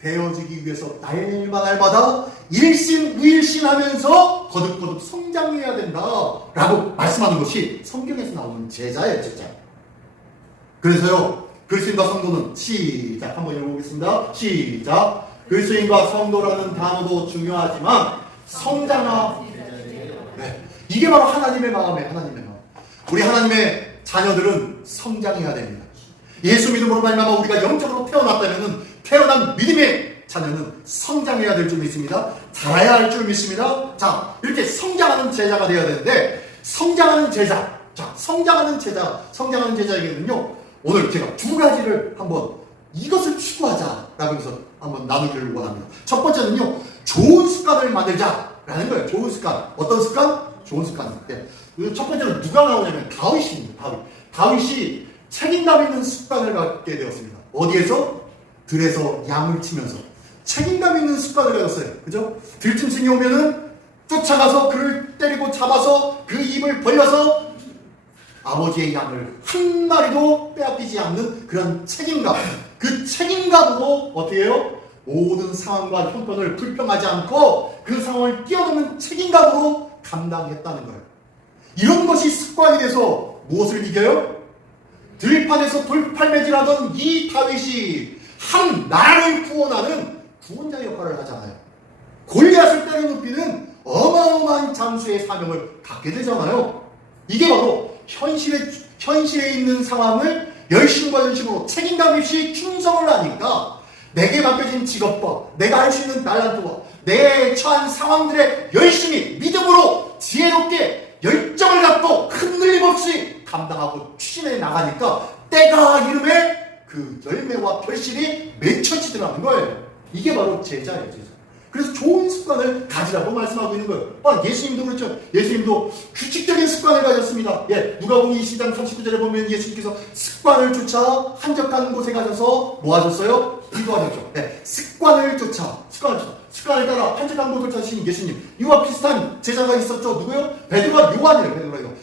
되어지기 위해서 날마다 일신무일신하면서 거듭 성장해야 된다라고 말씀하는 것이 성경에서 나오는 제자예요, 제자. 그래서요, 그리스도인과 성도는 시작 한번 읽어보겠습니다. 시작. 그리스도인과 성도라는 단어도 중요하지만 성장하. 네, 이게 바로 하나님의 마음이에요. 하나님의 마음. 우리 하나님의 자녀들은 성장해야 됩니다. 예수 믿음으로 말미암아 우리가 영적으로 태어났다면은 태어난 믿음의 자녀는 성장해야 될 줄 믿습니다. 자라야 할 줄 믿습니다. 자, 이렇게 성장하는 제자가 되어야 되는데 성장하는 제자에게는요 오늘 제가 두 가지를 한번 이것을 추구하자라고 해서 한번 나누기를 원합니다. 첫 번째는요 좋은 습관을 만들자라는 거예요. 좋은 습관. 어떤 습관? 좋은 습관. 네. 첫 번째로 누가 나오냐면 다윗입니다. 다윗이 책임감 있는 습관을 갖게 되었습니다. 어디에서? 들에서 양을 치면서 책임감 있는 습관을 가졌어요. 그죠? 들짐승이 오면은 쫓아가서 그를 때리고 잡아서 그 입을 벌려서 아버지의 양을 한 마리도 빼앗기지 않는 그런 책임감. 그 책임감으로 어떻게 해요? 모든 상황과 형편을 불평하지 않고 그 상황을 뛰어넘는 책임감으로 감당했다는 거예요. 이런 것이 습관이 돼서 무엇을 이겨요? 들판에서 돌팔매질하던 이 다윗이 한 나라를 구원하는 구원자 역할을 하잖아요. 골리앗을 때려눕히는 어마어마한 장수의 사명을 갖게 되잖아요. 이게 바로 현실에 있는 상황을 열심과 연심으로 책임감 없이 충성을 하니까 내게 맡겨진 직업과 내가 할 수 있는 달란트와 내 처한 상황들에 열심히 믿음으로 지혜롭게 열정을 갖고 흔들림 없이 감당하고 추진해 나가니까 때가 이름에 그 열매와 결실이 맺혀지더라는 거예요. 이게 바로 제자예요, 제자. 그래서 좋은 습관을 가지라고 말씀하고 있는 거예요. 예수님도 그렇죠. 예수님도 규칙적인 습관을 가졌습니다. 누가복음 20장 39절에 보면 예수님께서 습관을 쫓아 한적한 곳에 가셔서 뭐 하셨어요? 기도하셨죠. 습관을 따라 한적한 곳을 찾으신 예수님. 이와 비슷한 제자가 있었죠. 누구요? 베드로가 요한이에요.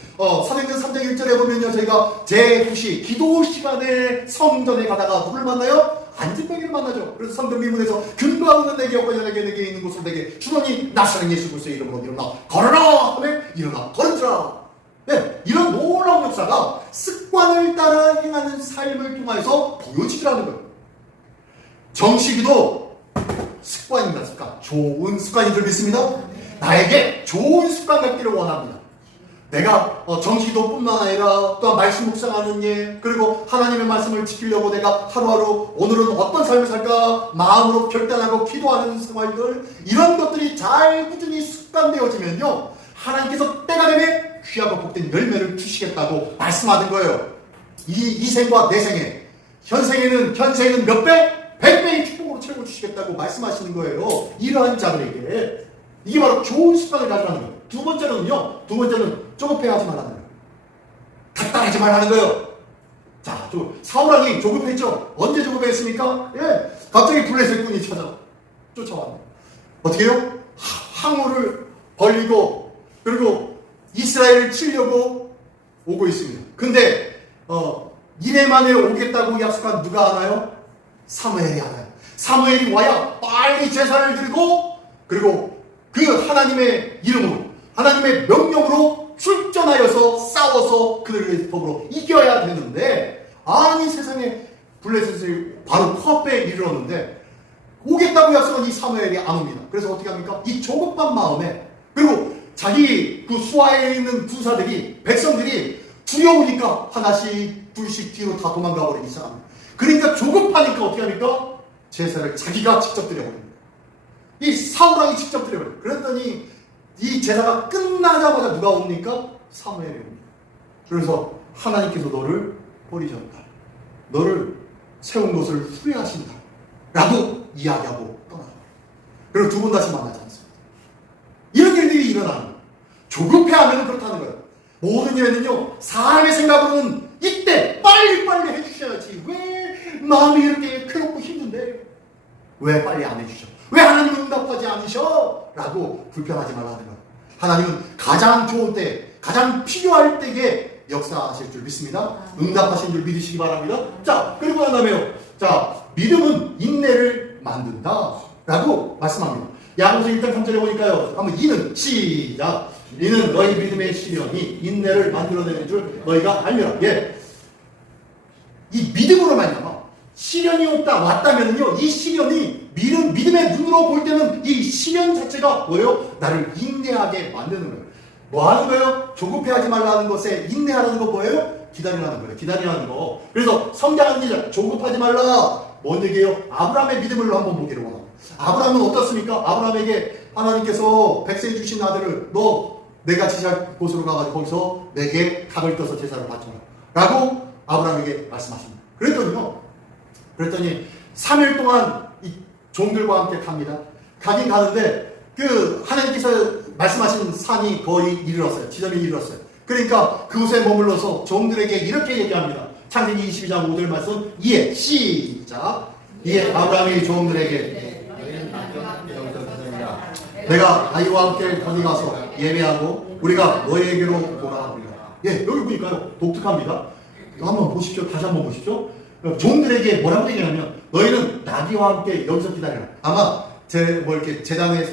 사도행전 3장 1절에 보면요, 저희가 제9시 기도 시간에 성전에 가다가 누굴 만나요? 안진뱅이를 만나죠. 그래서 성전 미문에서 근거하는 내게 없고 내게 있는 곳으로 내게 주노니 나사렛 예수 그리스도의 이름으로 일어나 걸어라 하면 일어나 걸으라. 이런 놀라운 역사가 습관을 따라 행하는 삶을 통해서 보여지더라는 거예요. 정식이도 습관입니다. 습관. 좋은 습관인 줄 믿습니다. 나에게 좋은 습관 갖기를 원합니다. 내가 정기도뿐만 아니라 또한 말씀 묵상하는 예, 그리고 하나님의 말씀을 지키려고 내가 하루하루 오늘은 어떤 삶을 살까 마음으로 결단하고 기도하는 생활들, 이런 것들이 잘 꾸준히 습관되어지면요, 하나님께서 때가 되면 귀하고 복된 열매를 주시겠다고 말씀하는 거예요. 이 생과 내생에, 현생에는 몇 배? 100배의 축복으로 채워주시겠다고 말씀하시는 거예요. 이러한 자들에게. 이게 바로 좋은 습관을 가져가는 거예요. 두 번째는 조급해하지 말라는 거예요. 단단하지 말라는 거예요. 자, 사울왕이 조급했죠. 언제 조급했습니까? 예, 갑자기 블레셋 군이 쫓아왔네. 어떻게 해요? 항우를 벌리고 그리고 이스라엘을 치려고 오고 있습니다. 근데 이내 만에 오겠다고 약속한 누가 하나요? 사무엘이 하나요. 사무엘이 와야 빨리 제사를 드리고 그리고 그 하나님의 이름으로, 하나님의 명령으로 출전하여서 싸워서 그들을 더불어 이겨야 되는데, 아니 세상에 블레셋을 바로 코앞에 이르렀는데 오겠다고 약속한 이 사무엘이 안 옵니다. 그래서 어떻게 합니까? 이 조급한 마음에, 그리고 자기 그 수하에 있는 군사들이, 백성들이 두려우니까 하나씩 둘씩 뒤로 다 도망가 버리기 시작합니다. 그러니까 조급하니까 어떻게 합니까? 제사를 자기가 직접 드려버립니다. 이 사울왕이 직접 드려버려요. 그랬더니 이 제사가 끝나자마자 누가 옵니까? 사무엘이 옵니다. 그래서 하나님께서 너를 버리셨다, 너를 세운 것을 후회하신다 라고 이야기하고 떠나요. 그리고 두 번 다시 만나지 않습니다. 이런 일들이 일어나는 거예요. 조급해하면 그렇다는 거예요. 모든 일에는요, 사람의 생각으로는 이때 빨리빨리 해주셔야지, 왜 마음이 이렇게 괴롭고 힘든데 왜 빨리 안 해주셔? 왜 하나님은 응답하지 않으셔? 라고 불평하지 말라는 거예요. 하나님은 가장 좋은 때, 가장 필요할 때에 역사하실 줄 믿습니다. 응답하신 줄 믿으시기 바랍니다. 자, 그리고 난 다음에요. 자, 믿음은 인내를 만든다 라고 말씀합니다. 야고보서 1장 3절에 보니까요, 한번 이는 시작. 이는 너희 믿음의 시련이 인내를 만들어내는 줄 너희가 알려라. 예. 이 믿음으로 말미암아 시련이 왔다면요, 이 시련이 믿음의 눈으로 볼 때는 이 시련 자체가 뭐예요? 나를 인내하게 만드는 거예요. 뭐 하는 거예요? 조급해하지 말라는 것에 인내하라는 거 뭐예요? 기다리라는 거예요. 기다리라는 거. 그래서 성경하는 게 조급하지 말라. 뭔 얘기예요? 아브라함의 믿음을 한번 보기를 원합니다. 아브라함은 어떻습니까? 아브라함에게 하나님께서 백세 주신 아들을 내가 지시할 곳으로 가가지고 거기서 내게 닭을 떠서 제사를 바쳐라 라고 아브라함에게 말씀하십니다. 그랬더니 3일 동안 이 종들과 함께 갑니다. 가긴 가는데 그 하나님께서 말씀하신 산이 거의 이르렀어요. 지점이 이르렀어요. 그러니까 그곳에 머물러서 종들에게 이렇게 얘기합니다. 창세기 22장 5절 말씀, 이에 시작. 이에 아브라함이 종들에게 내가 아이와 함께 거기 가서 예배하고 우리가 너희에게로 돌아가리라. 예, 여기 보니까요, 독특합니다. 한번 보십시오. 다시 한번 보십시오. 종들에게 뭐라고 얘기하냐면, 너희는 나귀와 함께 여기서 기다려라. 아마 이렇게 재단에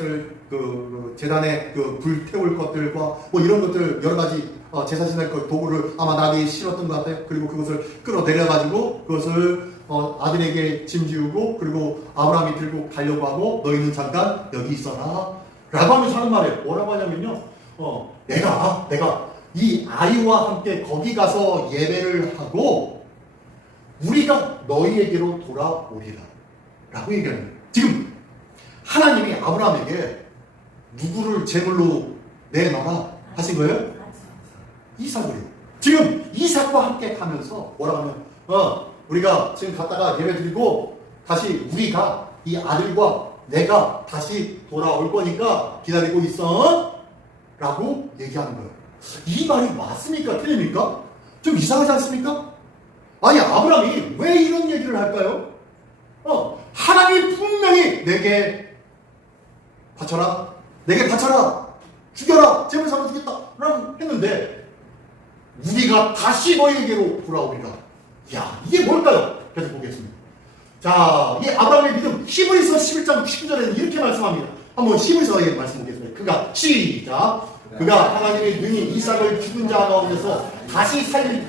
재단에 불 태울 것들과 이런 것들 여러 가지 제사 지낼 것 도구를 아마 나귀에 실었던 것 같아요. 그리고 그것을 끌어내려가지고 그것을 아들에게 짐지우고 그리고 아브라함이 들고 가려고 하고, 너희는 잠깐 여기 있어라 라고 하면서 하는 말이에요. 뭐라고 하냐면요, 내가 이 아이와 함께 거기 가서 예배를 하고 우리가 너희에게로 돌아오리라 라고 얘기하는 거예요. 지금 하나님이 아브라함에게 누구를 제물로 내놔라 하신 거예요? 이삭을. 지금 이삭과 함께 가면서 뭐라고 하면, 우리가 지금 갔다가 예배 드리고 다시 우리가 이 아들과 내가 다시 돌아올 거니까 기다리고 있어 라고 얘기하는 거예요. 이 말이 맞습니까? 틀립니까? 좀 이상하지 않습니까? 아니, 아브라함이 왜 이런 얘기를 할까요? 하나님이 분명히 내게 바쳐라, 죽여라, 제물 삼아 주겠다 라고 했는데 우리가 다시 너희에게로 돌아오리라. 야, 이게 뭘까요? 계속 보겠습니다. 자, 이 아브라함의 믿음, 히브리서 11장 19절에는 이렇게 말씀합니다. 한번 히브리서에 말씀 보겠습니다. 그가 시작. 그가 하나님의 능히 이삭을 죽은 자 가운데서 다시 살릴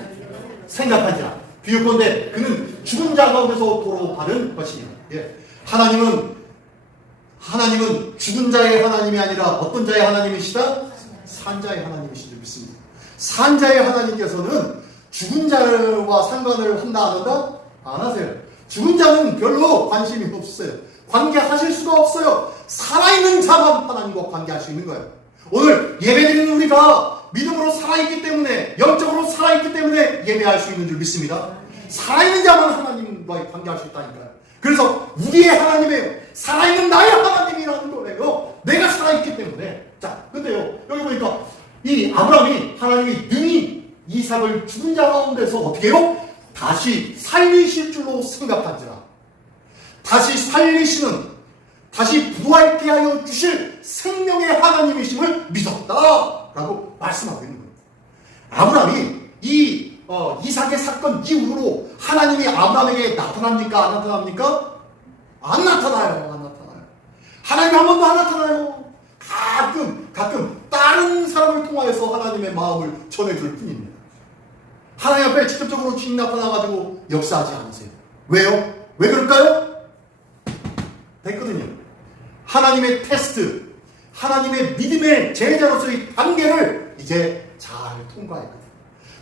생각하지라. 비유건대 그는 죽은 자 가운데서 도로 받은 것이니라. 예. 하나님은 하나님은 죽은 자의 하나님이 아니라 어떤 자의 하나님이시다? 산자의 하나님이신 줄 믿습니다. 산자의 하나님께서는 죽은 자와 상관을 한다 안 한다? 안 하세요. 죽은 자는 별로 관심이 없어요. 관계하실 수가 없어요. 살아있는 자만 하나님과 관계할 수 있는 거예요. 오늘 예배드리는 우리가 믿음으로 살아있기 때문에, 영적으로 살아있기 때문에 예배할 수 있는 줄 믿습니다. 살아있는 자만 하나님과 관계할 수 있다니까요. 그래서 우리의 하나님이에요. 살아있는 나의 하나님이라는 거예요. 내가 살아있기 때문에. 자, 근데요, 여기 보니까 이 아브라함이 하나님이 능히 이삭을 죽은 자 가운데서 어떻게 해요? 다시 살리실 줄로 생각한지라. 다시 살리시는, 다시 부활케 하여 주실 생명의 하나님이심을 믿었다 라고 말씀하고 있는 거예요. 아브라함이 이 이삭의 사건 이후로 하나님이 아브라함에게 나타납니까? 안 나타납니까? 안 나타나요. 안 나타나요. 하나님이 한 번도 안 나타나요. 가끔 다른 사람을 통하여서 하나님의 마음을 전해줄 뿐입니다. 하나님 앞에 직접적으로 주인 나타나가지고 역사하지 않으세요. 왜요? 왜 그럴까요? 됐거든요. 하나님의 테스트, 하나님의 믿음의 제자로서의 단계를 이제 잘 통과했거든요.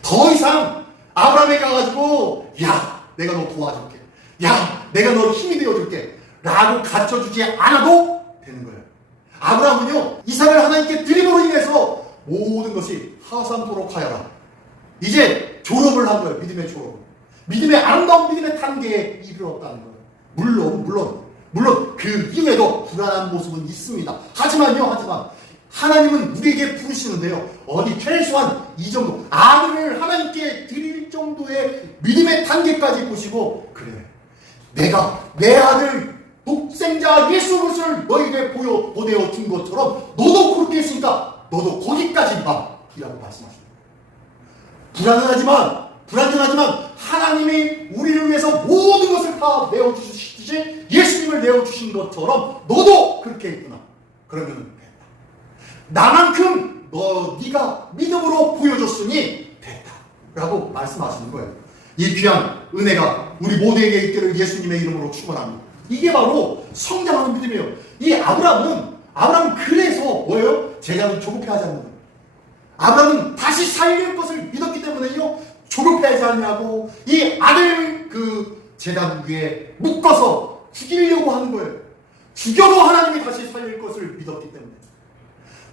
더 이상 아브라함에 가가지고 야, 내가 너 도와줄게, 야, 내가 너 힘이 되어줄게 라고 가르쳐주지 않아도 되는 거예요. 아브라함은요, 이삭을 하나님께 드림으로 인해서 모든 것이 하산토록 하여라. 이제 졸업을 한 거예요. 믿음의 졸업. 믿음의 아름다운 믿음의 단계에 이르렀다는 거예요. 물론 그 이후에도 불안한 모습은 있습니다. 하지만 하나님은 우리에게 부르시는데요, 어디 최소한 이 정도 아들을 하나님께 드릴 정도의 믿음의 단계까지 보시고, 그래, 내가 내 아들 독생자 예수 그리스도를 너에게 보내어 준 것처럼 너도 그렇게 했으니까 너도 거기까지 봐 이라고 말씀하십니다. 불안정하지만 하나님이 우리를 위해서 모든 것을 다 내어주시듯이 예수님을 내어주신 것처럼 너도 그렇게 했구나. 그러면 됐다. 나만큼 네가 믿음으로 보여줬으니 됐다 라고 말씀하시는 거예요. 이 귀한 은혜가 우리 모두에게 있기를 예수님의 이름으로 축원합니다. 이게 바로 성장하는 믿음이에요. 이 아브라함은 그래서 뭐예요? 제자는 조급해하지 않는 거예요. 아브라함은 다시 살릴 것을 믿었기 때문에요, 조급해하지 않냐고 이 아들 제단 위에 묶어서 죽이려고 하는 거예요. 죽여도 하나님이 다시 살릴 것을 믿었기 때문에.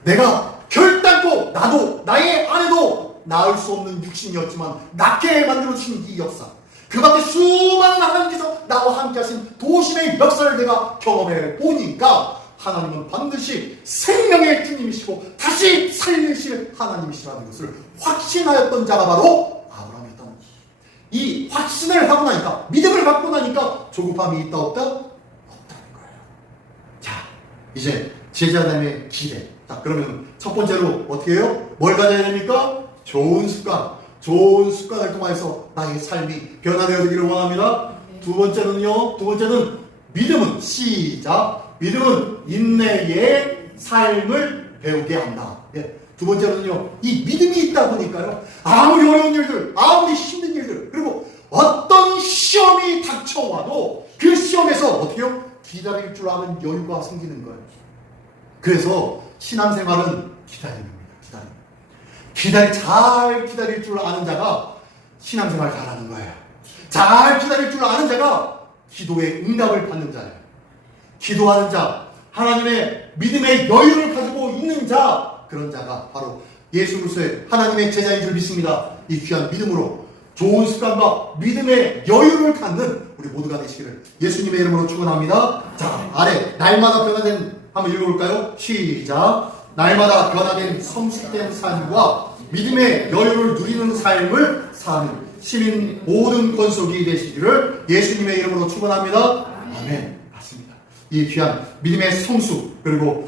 내가 결단코 나도 나의 아내도 낳을 수 없는 육신이었지만 낳게 만들어주신 이 역사, 그 밖에 수많은 하나님께서 나와 함께 하신 도심의 역사를 내가 경험해 보니까 하나님은 반드시 생명의 주님이시고 다시 살리실 하나님이시라는 것을 확신하였던 자가 바로 아브라함이었다는 것입니다. 이 확신을 하고 나니까, 믿음을 갖고 나니까 조급함이 있다 없다? 없다는 거예요. 자, 이제 제자됨의 기대. 자, 그러면 첫 번째로 어떻게 해요? 뭘 가져야 됩니까? 좋은 습관을 통해서 나의 삶이 변화되어지기를 원합니다. 두 번째는 믿음은 믿음은 인내의 삶을 배우게 한다. 예. 두 번째로는요, 이 믿음이 있다 보니까요, 아무리 어려운 일들, 아무리 힘든 일들, 그리고 어떤 시험이 닥쳐와도 그 시험에서 어떻게요? 기다릴 줄 아는 여유가 생기는 거예요. 그래서 신앙생활은 기다리는 겁니다. 잘 기다릴 줄 아는 자가 신앙생활 잘하는 거예요. 잘 기다릴 줄 아는 자가 기도의 응답을 받는 자예요. 기도하는 자, 하나님의 믿음의 여유를 가지고 있는 자, 그런 자가 바로 예수 그리스도의 하나님의 제자인 줄 믿습니다. 이 귀한 믿음으로 좋은 습관과 믿음의 여유를 갖는 우리 모두가 되시기를 예수님의 이름으로 축원합니다. 자, 아래 날마다 변화된, 한번 읽어볼까요? 시작. 날마다 변화된 성숙된 삶과 믿음의 여유를 누리는 삶을 사는 시민 모든 권속이 되시기를 예수님의 이름으로 축원합니다. 아멘. 맞습니다. 이 귀한 믿음의 성숙, 그리고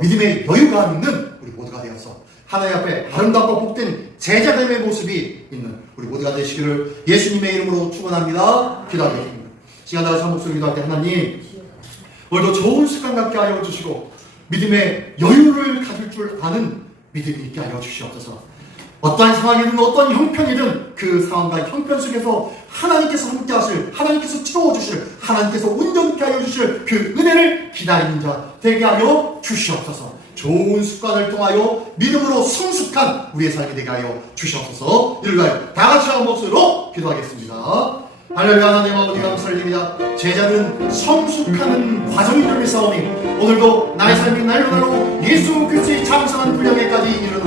믿음의 여유가 있는 우리 모두가 되어서 하나님 앞에 아름답고 복된 제자됨의 모습이 있는 우리 모두가 되시기를 예수님의 이름으로 축원합니다. 기도하겠습니다. 시간 다해서 한 목소리 기도할 때, 하나님 오늘도 좋은 습관 갖게 하여 주시고 믿음의 여유를 가질 줄 아는 믿음이 있게 하여 주시옵소서. 어떠한 상황이든 어떠한 형편이든 그 상황과 형편 속에서 하나님께서 함께 하실, 하나님께서 채워주실, 하나님께서 온전케 하여 주실 그 은혜를 기다리는 자 되게 하여 주시옵소서. 좋은 습관을 통하여 믿음으로 성숙한 우리의 삶이 되게 하여 주시옵소서. 이를 위하여 다 같이 한 목소리로 기도하겠습니다. 할렐루야. 하나님 아버지 감사드립니다. 제자는 성숙하는 과정이 될 싸우니 오늘도 나의 삶이 날로 날로 예수 그리스도의 장성한 분량에까지 이르는